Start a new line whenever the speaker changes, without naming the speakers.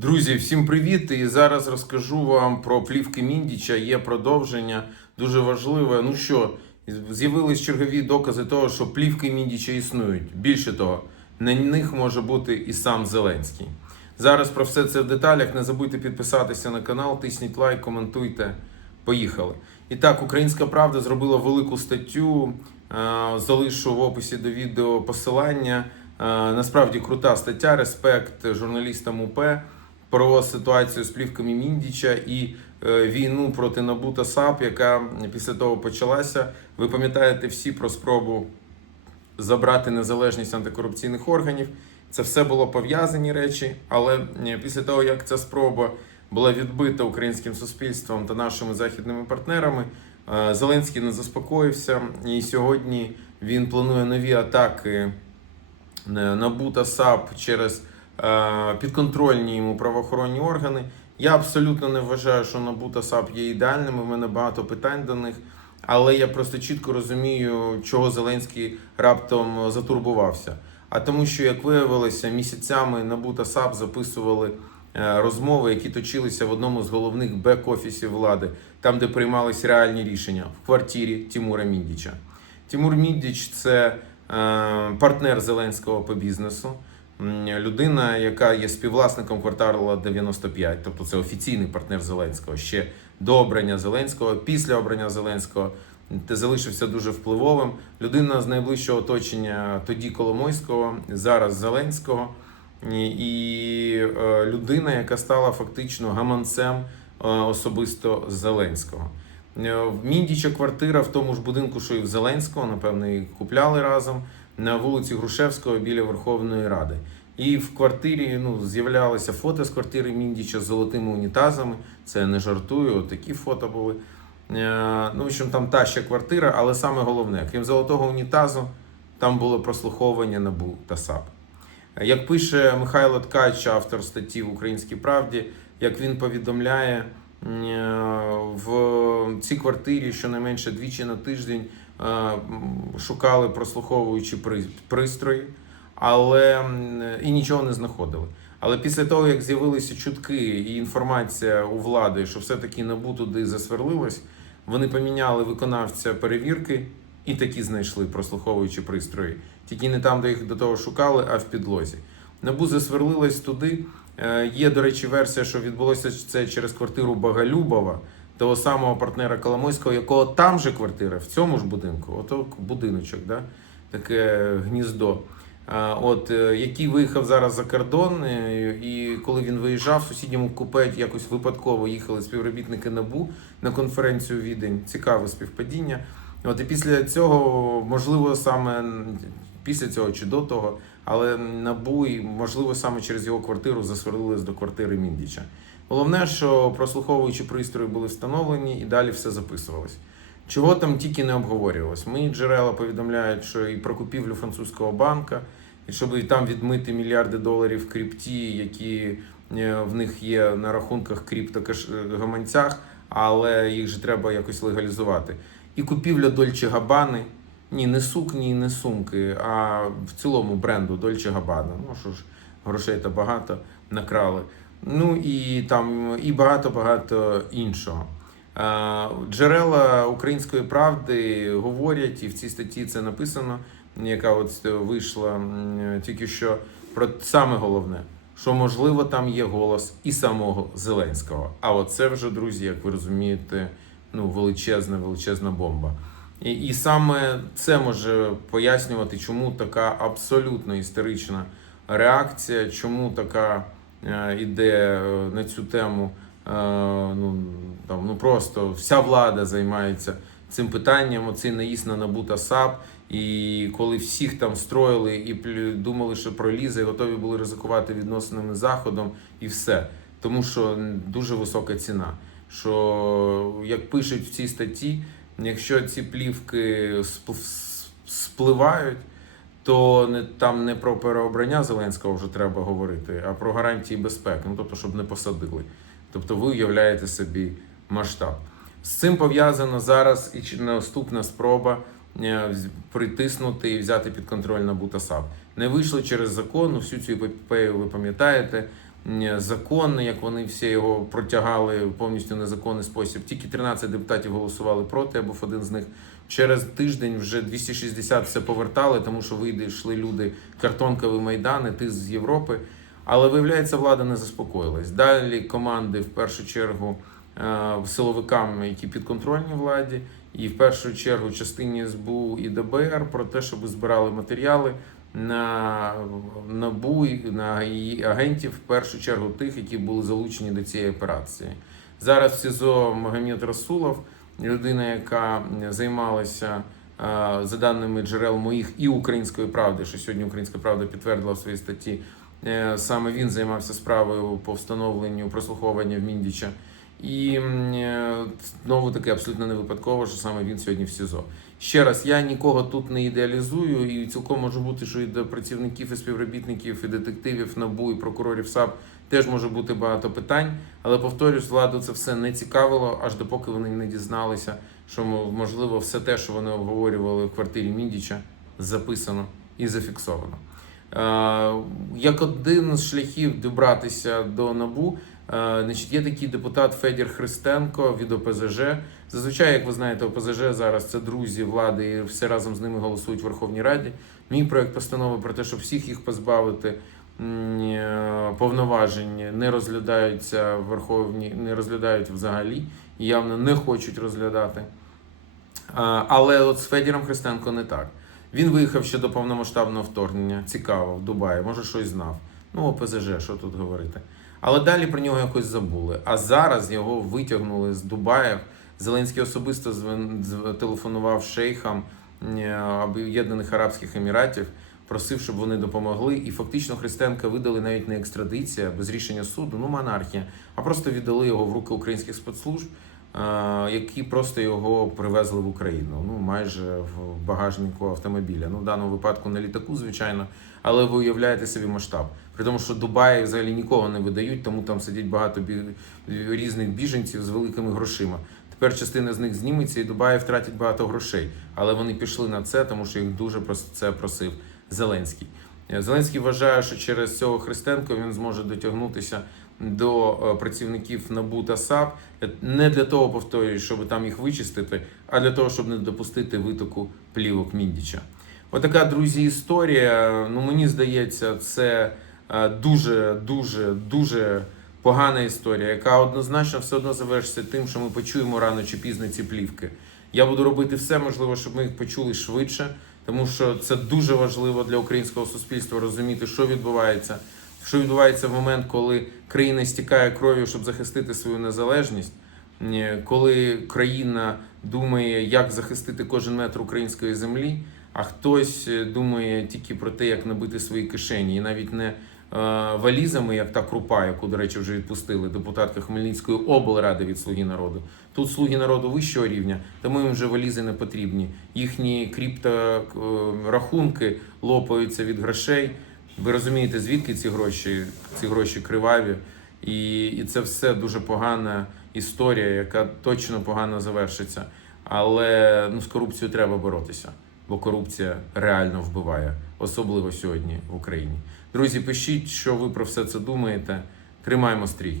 Друзі, всім привіт! І зараз розкажу вам про плівки міндіча. Є продовження дуже важливе. Ну що, з'явились чергові докази того, що плівки міндіча існують. Більше того, на них може бути і сам Зеленський. Зараз про все це в деталях. Не забудьте підписатися на канал, тисніть лайк, коментуйте. Поїхали. І так, Українська Правда зробила велику статтю. Е, залишу в описі до відео посилання. Е, насправді крута стаття. Респект журналістам УП про ситуацію з плівками міндіча і е, війну проти Набута САП, яка після того почалася. Ви пам'ятаєте всі про спробу забрати незалежність антикорупційних органів. Це все було пов'язані речі, але е, після того, як ця спроба була відбита українським суспільством та нашими західними партнерами, е, Зеленський не заспокоївся, і сьогодні він планує нові атаки на Бута САП через Е, підконтрольні йому правоохоронні органи. Я абсолютно не вважаю, що НАБУ та САП є ідеальними. У мене багато питань до них. Але я просто чітко розумію, чого Зеленський раптом затурбувався. А тому, що як виявилося, місяцями НАБУ та САП записували е, розмови, які точилися в одному з головних бек-офісів влади, там де приймались реальні рішення в квартирі Тімура Міндіча. Тімур Міндіч це е, партнер Зеленського по бізнесу людина, яка є співвласником квартала 95, тобто це офіційний партнер Зеленського ще до обрання Зеленського, після обрання Зеленського. Ти залишився дуже впливовим. Людина з найближчого оточення тоді Коломойського, зараз Зеленського, і е, людина, яка стала фактично гаманцем е, особисто Зеленського. Е, в Міндіча квартира в тому ж будинку, що і в Зеленського, напевно, і купляли разом на вулиці Грушевського біля Верховної Ради. І в квартирі ну, з'являлися фото з квартири Міндіча з золотими унітазами. Це не жартую, такі фото були. Е, ну, в общем, там та ще квартира, але саме головне, крім золотого унітазу, там було прослуховування НАБУ та САП. Як пише Михайло Ткач, автор статті в Українській Правді, як він повідомляє, е, в цій квартирі щонайменше двічі на тиждень Е, шукали прослуховуючи пристрої, але і нічого не знаходили. Але після того, як з'явилися чутки і інформація у влади, що все-таки набу туди засверлилось, вони поміняли виконавця перевірки і такі знайшли прослуховуючи пристрої. Тільки не там, де їх до того шукали, а в підлозі. Набу засверлилось туди. Е, є, до речі, версія, що відбулося це через квартиру Багалюбова того самого партнера Коломойського, якого там же квартира, в цьому ж будинку, ото будиночок, да? таке гніздо. От е, який виїхав зараз за кордон, е, і коли він виїжджав, в сусідньому купе якось випадково їхали співробітники набу на конференцію відень. Цікаве співпадіння. От і після цього, можливо, саме після цього чи до того, але набу і можливо саме через його квартиру засверлились до квартири Міндіча. Головне, що прослуховуючі пристрої були встановлені і далі все записувалось. Чого там тільки не обговорювалось. Мені джерела повідомляють, що і про купівлю французького банка, і щоб і там відмити мільярди доларів в крипті, які е, в них є на рахунках криптогаманцях, е, але їх же треба якось легалізувати. І купівля Дольче Габани. Ні, не сукні, не сумки, а в цілому бренду Дольче Габана. Ну що ж, грошей то багато накрали ну і там і багато-багато іншого. Е, джерела української правди говорять, і в цій статті це написано, яка от вийшла тільки що про саме головне, що можливо там є голос і самого Зеленського. А от це вже друзі, як ви розумієте, ну величезна, величезна бомба. І, і саме це може пояснювати, чому така абсолютно істерична реакція, чому така. Е, іде е, на цю тему. Е, ну там ну просто вся влада займається цим питанням. Оцей наїзд на набута САП. І коли всіх там строїли і думали, що пролізе, і готові були ризикувати відносинами заходом, і все. Тому що дуже висока ціна. Що як пишуть в цій статті, якщо ці плівки спливають, то не там не про переобрання Зеленського вже треба говорити, а про гарантії безпеки. Ну тобто, щоб не посадили. Тобто, ви уявляєте собі масштаб. З цим пов'язана зараз і наступна спроба е, притиснути і взяти під контроль на Бутасап. Не вийшло через закон. Всю цю епопею ви пам'ятаєте. Е, закон, як вони всі його протягали повністю незаконний спосіб. Тільки 13 депутатів голосували проти, або в один з них Через тиждень вже 260 все повертали, тому що вийшли люди картонкові майдани, ти з Європи. Але виявляється, влада не заспокоїлась. Далі команди в першу чергу е, силовикам, які підконтрольні владі, і в першу чергу частині СБУ і ДБР про те, щоб збирали матеріали на набу на її агентів, в першу чергу тих, які були залучені до цієї операції. Зараз в СІЗО Магомед Расулов людина, яка займалася е, за даними джерел моїх і української правди, що сьогодні українська правда підтвердила в своїй статті. Е, саме він займався справою по встановленню прослуховування в Міндіча. І е, знову таки абсолютно не випадково, що саме він сьогодні в СІЗО. Ще раз я нікого тут не ідеалізую, і цілком може бути, що і до працівників і співробітників, і детективів, набу і прокурорів САП теж може бути багато питань, але повторюсь, владу це все не цікавило, аж допоки вони не дізналися, що можливо все те, що вони обговорювали в квартирі Міндіча, записано і зафіксовано. Е, як один з шляхів добратися до набу, е, значить, є такий депутат Федір Христенко від ОПЗЖ. Зазвичай, як ви знаєте, ОПЗЖ зараз це друзі влади і все разом з ними голосують в Верховній Раді. Мій проект постанови про те, щоб всіх їх позбавити Е, повноважень не розглядаються в Верховній, не розглядають взагалі, явно не хочуть розглядати. Але от з Федіром Христенко не так. Він виїхав ще до повномасштабного вторгнення. Цікаво, в Дубаї, може, щось знав. Ну, ОПЗЖ, що тут говорити. Але далі про нього якось забули. А зараз його витягнули з Дубаїв. Зеленський особисто телефонував шейхам е, Об'єднаних Арабських Еміратів просив, щоб вони допомогли. І фактично Христенка видали навіть не екстрадиція без рішення суду, ну монархія, а просто віддали його в руки українських спецслужб, які просто його привезли в Україну. Ну майже в багажнику автомобіля. Ну в даному випадку на літаку, звичайно, але ви уявляєте собі масштаб. При тому, що Дубаї взагалі нікого не видають, тому там сидять багато бі... різних біженців з великими грошима. Тепер частина з них зніметься і Дубаї втратять багато грошей, але вони пішли на це, тому що їх дуже це просив Зеленський. Е, Зеленський вважає, що через цього Христенко він зможе дотягнутися до е, працівників НАБУ та САП не для того, повторюю, щоб там їх вичистити, а для того, щоб не допустити витоку плівок міндіча. Отака, друзі, історія. Ну мені здається, це е, дуже дуже дуже погана історія, яка однозначно все одно завершиться тим, що ми почуємо рано чи пізно ці плівки. Я буду робити все можливо, щоб ми їх почули швидше тому що це дуже важливо для українського суспільства розуміти, що відбувається, що відбувається в момент, коли країна стікає кров'ю, щоб захистити свою незалежність, коли країна думає, як захистити кожен метр української землі, а хтось е, думає тільки про те, як набити свої кишені, і навіть не Е, валізами, як та крупа, яку, до речі, вже відпустили депутатка Хмельницької облради від слуги народу. Тут слуги народу вищого рівня, тому їм вже валізи не потрібні. Їхні крипторахунки е, лопаються від грошей. Ви розумієте, звідки ці гроші? Ці гроші криваві, і, і це все дуже погана історія, яка точно погано завершиться. Але ну з корупцією треба боротися, бо корупція реально вбиває, особливо сьогодні в Україні. Друзі, пишіть, що ви про все це думаєте. Тримаємо стрій.